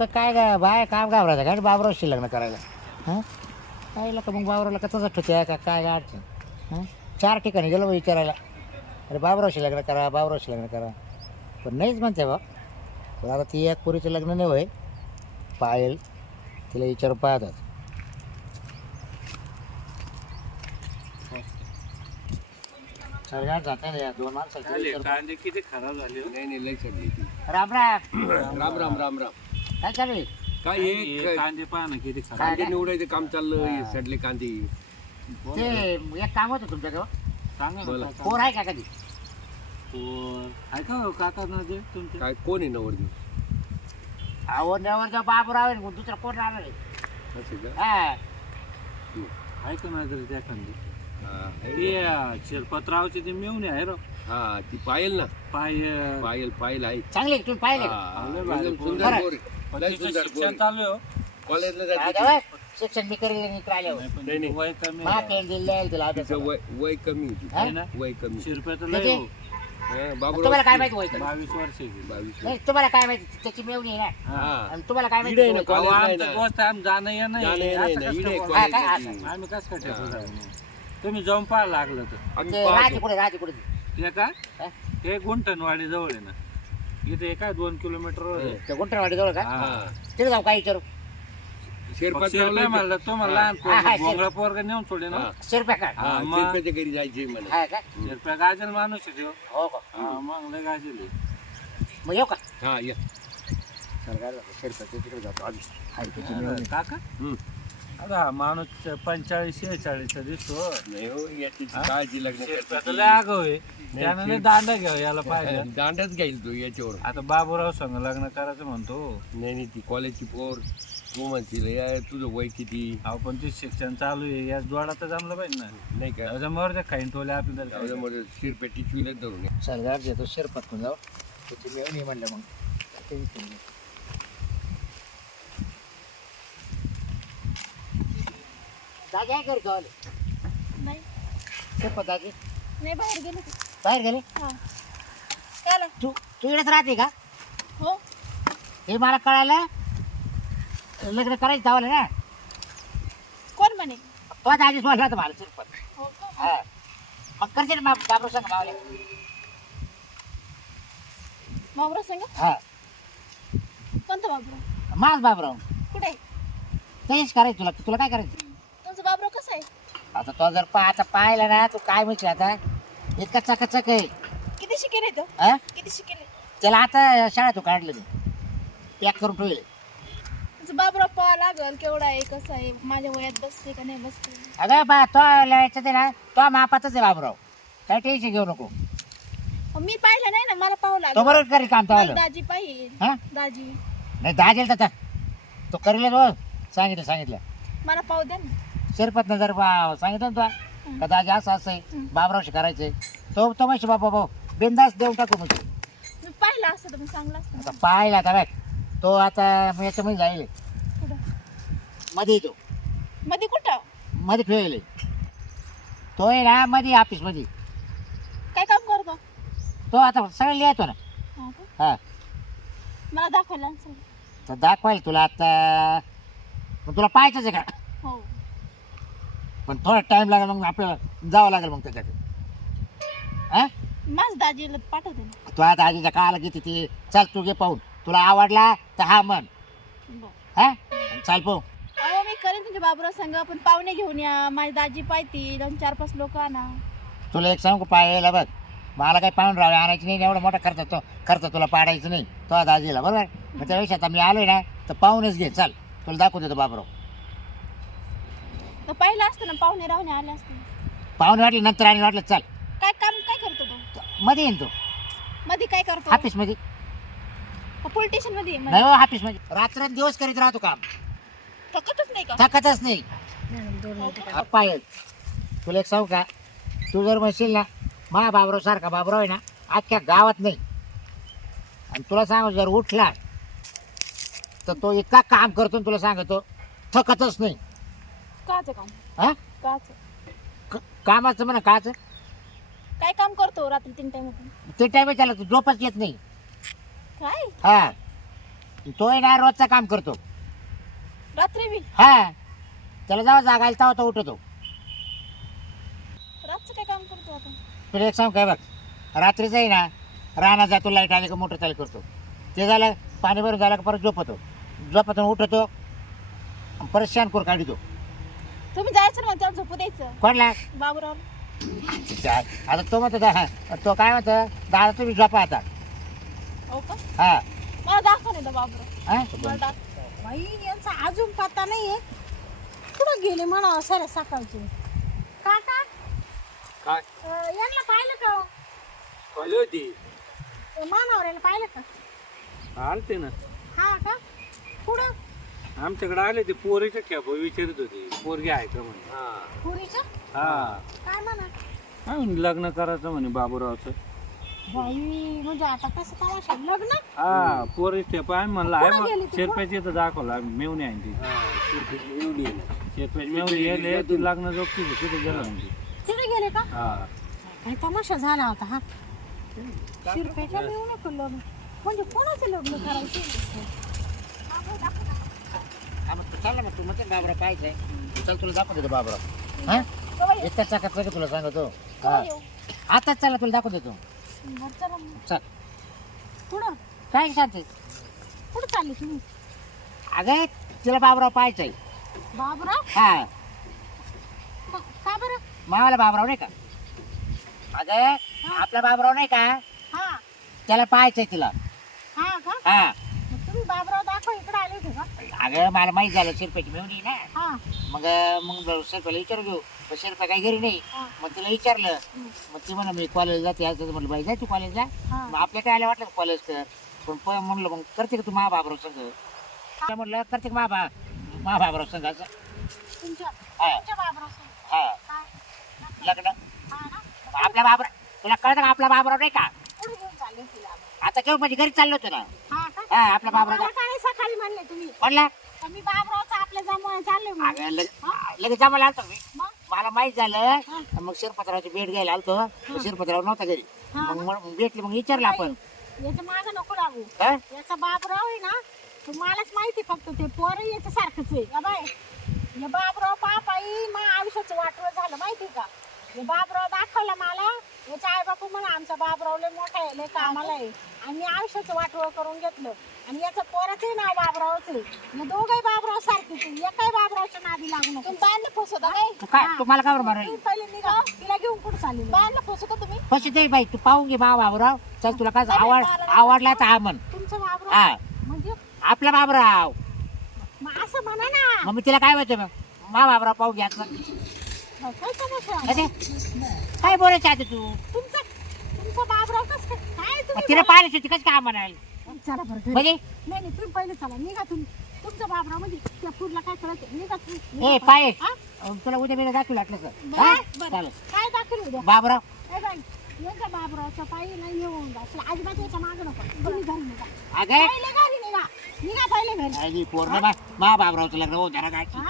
क- काय गा बाय काम घाबरायचं काय बाबरावशी लग्न करायला. हां? काय का मग बाबरावला का तसंच ठेवते? का काय काय अडचण? हां? चार ठिकाणी गेलो बा विचारायला. अरे बाबरावशी लग्न करा बाबरावशी लग्न करा. पण नाहीच म्हणते बा. पण आता ती एक पुरीचं लग्न नाही होय. पायल तिला विचारून पाहतात. सरकार जाते ना दोन माणसं कांदे किती खराब झाले हो. नाही राम राम. राम राम राम राम. काय चालू आहे? काय हे हे कांदे पहा ना किती खराब कांदे निवडायचं काम चाललं हे सडले कांदे ते एक काम होतं तुमच्याकडं सांगा बोला. ना काका. पोर आहे का कधी पोर. आहे का हो काका ना ते तुमचे काय कोण आहे नवरदेव आवडण्यावर जेव्हा बाबूराव आहे ना, दुसरा कोण राहणार आहे असं का हा. ना तरी त्या खांदी हा, आहे. ते अं, शिरपतरावचे ते मेवणे आहे रो हा ती पायल ना पाय अं, पायल पायल आहे चांगली तुम्ही पाहिले का? हा, एकदम भारी सुंदर पोर. पोर आहे. लय तिचं सुंदर पोर शिक्षण चालू आहे हो. कॉलेजला जाते जावई, शिक्षण मी करेल नाही, पण नाही, नाही. वय कमी मला आहे. पेन दिले तिला अभ्यास तिचं वय वय कमी. हा? आहे ना वय कमी? लय हो. हा, तुम्हाला काय माहिती बावीस वर्ष. बावीस नाही तुम्हाला काय माहिती त्याची मेवणी आहे ना हा. आणि तुम्हाला काय इकडे आहे माहिती ना, होईल? अहो, कॉलेज आमचं नाही ना. दोस्त आम जाणं येणं असं कसं इकडे बोलता? हा, ती. आम्ही कसं काय. ठेवतो तुम्ही जाऊन पाहायला लागलं तर आम्ही ते पाहतो. राहायचे कुठे कुठे ते का हा? गुंटनवाडी जवळ आहे ना इथे काय दोन किलोमीटर वर आहे. त्या गुंटरवाडी जवळ का? हा. हा तिथे जाऊ काय विचारू? शेरपात शिरपे म्हणलं तुम्हाला लहान हा, हा, पोरग शिर- भोंगळा पोरग नेऊन सोडे ना. हा. शिरप्या का हा मग- शेरपाच्या घरी जायचे मला हा का? शिरप्या गाजल माणूस आहे त्यो. हो का? हा, मग लय गाजल आहे. मग येऊ का? हा या. सरकार शिरप्या तिकडे जातो मेवणी. काका? हम्म. अरे हा माणूस पंचेचाळीस शेहेचाळीस दिसतो. नाही हो याची? काळजी लग्न आहे. त्यानं दांडा घ्यावा याला पाहिजे दांडच घेईल तू याच्यावर. आता बाबूराव संग लग्न करायचं म्हणतो. नाही नाही ती कॉलेजची पोर. तू म्हणशील "या, तुझं वय किती? अहो पण ते शिक्षण चालू आहे. या जोडा तर जमलं पाहिजे ना. नाही का? त्याच्यामुळे ते खाईन टोले आपल्याला शिरपेटी चिविलच धरून ये. सरकार देतो शिरपत जाऊ. त्याची मेवणी म्हणलं मग. दाजी आहे घरी गावाले नाही. शिरपत दाजी नाही बाहेर गेले. बाहेर गेले? हा. काय तू तू इकडेच राहते का? हो. हे मला कळालं. लग्न करायचं धावलं ना. कोण म्हणे? तो दाजीच बोलला होता मला शिरपत हो का? हा. मग करते ना बाप- बापरू सांग मावले? बाबराव संग? हा. कोणता बाबराव माझ बाबराव कुठे? तेच करायचं तुला. तुला काय करायचं तुमचा बाबराव कसा आहे आता तो जर पा आता पाहिला ना तू काय म्हणशील आता? इतका चकचक आहे. किती शिकेले तो? हा? किती शिकेले त्याला आता शाळेतून काढलं मी. पॅक करून ठेवले. तुमचा बाबराव पाहा लागल केवढा आहे कसा आहे माझ्या वयात बसते का नाही बसते अगं बा तो याच्यात आहे ना तो मापातच आहे बाबराव. काय टेन्शन घेऊ नको. अहो, मी पाहिलं नाही ना मला पाहावं तो लागल बरोबर करी काम तो आलं दाजी पाहिजे हा? दाजी. नाही दाजेल तर तो करेल हो सांगितलं सांगितलं. मला पाहू द्या ना. शिरपतनं जर बा- सांगितलं ना तुला? का दाजी असं असं आहे. बाबरावशी करायचंय. तो तो माहिती बाबा भाऊ बिंदास देऊन टाकू म्हणजे. मी पाहिलं असतं तर मी चांगलं असतं. आता पाहिला आता तो आता मी याच्यामध्ये जाईल. कुठं? मध्ये येतो. मध्ये कुठं? मध्ये ठेवले. तो आहे ना मध्ये ऑफिसमध्ये. काय काम करतो? तो आता सगळं लिहायचो ना. हा का? हा. मला दाखवायला. तर दाखवायला तुला आता. मग तुला पाहायचंच आहे का? हो. पण थोडा टाइम लागेल मग आपल्याला जावं लागेल मग त्याच्याकडे. हा? माझ दाजीला पाठवते ना. तू आता आजीच्या काळाला किती ती. चाल तू घे पाहून. तुला आवडला तर हा बरं. हा? चाल पाहू अहो मी करेन तुमच्या बाबूराव संग पण पाहुणे घेऊन या. माझी दाजी पाहती. दोन चार पाच लोक आणा. तुला एक सांगू पाहायला बघ. मला काही पाहून राहावे आणायची नाही. एवढा मोठा खर्च तो खर्च तुला पाडायचं नाही. तो दाजीला बरोबर? मग त्यापेक्षा आता मी आलोय ना तर पाहूनच घे. चाल. तुला दाखवू देतो बाबराव. तर पाहिलं असतं ना पाहुणे राहुणे आले असते. पाहुणे वाटले नंतर आणि वाटलं चाल. काय काम काय करतो तो? मध्ये येईन तो. मध्ये काय करतो? ऑफिसमध्ये पोलीस स्टेशनमध्ये आहे. नाही हो ऑफिसमध्ये रात्र दिवस करीत राहतो काम. थकतच नाही का? थकतच नाही. हो का? हा, तुला एक सांगू का? तू जर म्हणशील ना मा बाबराव सारखा बाबराव आहे ना अख्ख्या गावात नाही. आणि तुला सांगू जर उठला तर तो इतका काम करतो ना तुला सांगतो थकतच नाही. काचं काम. हा? काच क- कामाचं म्हणा काच. काय काम करतो रात्री तीन टाइम ते टाइम त्याला तू झोपच येत नाही. काय? हा. तो ना रोजचं काम करतो. रात्री बी? हा. त्याला जेव्हा जागायला तेव्हा तो उठतो. रातचं काय काम करतो आपण? तुला एक सांग काय बघ. रात्रीच आहे ना रानात जातो लाइट आली का मोटर चालू करतो. ते झालं पाणी भरून झालं का परत झोपतो. झोपतो उठतो आणि परत शानपूर काढतो. तुम्ही जायचं ना त्यावर झोपू द्यायचं. कोणला? बाबूराव. जा- आता तो म्हणतो दा- तो काय म्हणतो? दादा तुम्ही झोपा आता. हो का? हा. मला दाखव नाही बाबूराव. हा? मला दाखव बाई यांचा अजून पत्ता नाहीये. कुठं गेले म्हणा सर सकाळचे? काका? काय? अं, यांना पाहिलं का? हो? होती. ते मानावऱ्याला पाहिलं का? आलते ना. हा का? पुढं आमच्याकडे आले ते पोरीच्या खेप विचारत होते. पोरगी आहे का म्हणे. हा. पुरीचं हा. काय म्हणा लग्न करायचं म्हणे बाबूरावचं. बाई म्हणजे आता कसं लग्न? हा पोरी खेप आहे म्हणलं. आहे कुठं गेली मग ती? शेरप्याची इथं दाखवलं. आम्ही मेवणी आहे ती. हा शिरपीची एवढी आहे. ना. शेरप्याची मेवणी येले ती लग्न जोगती तिथे गेलं म्हणजे तिथे गेले का? हा. काय तमाशा झाला होता हा. शिरपेच्या मिळू नको लग्न. म्हणजे कोणाचं लग्न करायचं? हा, मग तू चालला मग तू म्हणते बाबरा पाहिजे चल तुला देतो बाबरा. हा? येऊ? चाकात तुला सांगतो. हा. येऊ? आताच चला तुला दाखवतो देतो बरं, चला मग. चल. पुढं? काय शांती? कुठं चालले तुम्ही. अगं तिला बाबराव पाहायचंय बाबराव हा. का- का बरं? मावाला बाबराव नाही का? अगं आपला बाबराव नाही का? हा. त्याला पाहायचंय तिला. हा का? हा मग तुम्ही बाबराव दाखव इकडे आले होते का अगं मला माहीत झालं शिरपेची मिळून ना हा. मग मग शिरपेला विचारू घेऊ. पण शिरपा काही घरी नाही. हा. मग तिला विचारलं. मग ती म्हणा मी कॉलेज जाते असं म्हटलं बाई जाय तू कॉलेजला हा. मग आपल्या काय आल्या वाटलं कॉलेज कर पण प म्हणलं मग करते का तू मा बाबराव संघ काय म्हणलं करते का मा बा मा बाबराव संघ असं. तुमच्या हा. तुमच्या बाबराव हा. काय लग्न. हा ना. मग आपला बाबरा तुला कळतं का आपला बाबराव नाही का? पुढे घेऊन चालले तिला? आता केव्हा म्हणजे घरी चाललो होतो ना? हा का? हा आपला बाबराव मला काय सकाळी म्हणले तुम्ही? म्हणला तर मी बाबरावचा आपल्या जमवायला चालले म्हणून. अगं लगे- लगेच जमायला आलतो मी. मग? मला माहीत झालं मग शिरपत्राची भेट घ्यायला आलतो. शिरपत्राव नव्हता घरी. हा. मग मग भेटली मग विचारलं आपण. याच्या माग नको लागू. हा? याचा बाबराव आहे ना तो मलाच माहिती फक्त ते पोर याच्या सारखंच आहे. या बाय हे बाबराव पापाई मा आयुष्याचं वाटवं झालं माहिती का? हे बाबराव दाखवला मला याच्या आई बापू म्हणा आमचा बाबराव लय मोठा आहे लय कामाला आहे. आणि मी आयुष्याचं वाटवं करून घेतलं. आणि याचं पोराचंही नाव बाबरावच आहे. हे दोघंही बाबराव सारखेच आहे एकाही बाबरावच्या नादी लागू नको. तुम्ही बायांना फसवता काय काय तुम्हाला का बरं मारायला तुम्ही पहिले निघा. तिला घेऊन कुठं चालली? बायांना फसवता तुम्ही. पैसे दे बाई. तू पाहून घे मा बाबराव. चल तुला काय आवड आवडला तर हा म्हण तुमचं बाबराव म्हणजे? आपला बाबराव. मग असं म्हणा ना. मग मी तिला काय म्हणते मग? मा बाबराव पाहून घ्या. काय अरे, काय बोलायचं आता तू? तुमचा तुमचा बाबराव कस काय काय तुम्ही तिला पाहिलं होती कसं काय म्हणाल? बोला? चला बरं घरी. म्हणजे? नाही नाही तुम्ही पहिले चला निघा तुम्ही. तुमचा बाबराव म्हणजे त्या फूडला काय कळत निघा तुम्ही. ए निघा. पाय. हा? तुला उद्या बिद्या दाखवलं वाटलं सर बरं, बरं. चालेल. काय दाखल उद्या? बाबराव. ए बाई यांच्या बाबरावच्या पायी नाही येऊन जा अजिबात याच्या मागं नको. तुम्ही घरी निघा. अगं. पहिले घरी निघा. निघा पहिले घरी. अरे, पोरं मा मा बाबरावचं लग्न होऊ जरा काय हा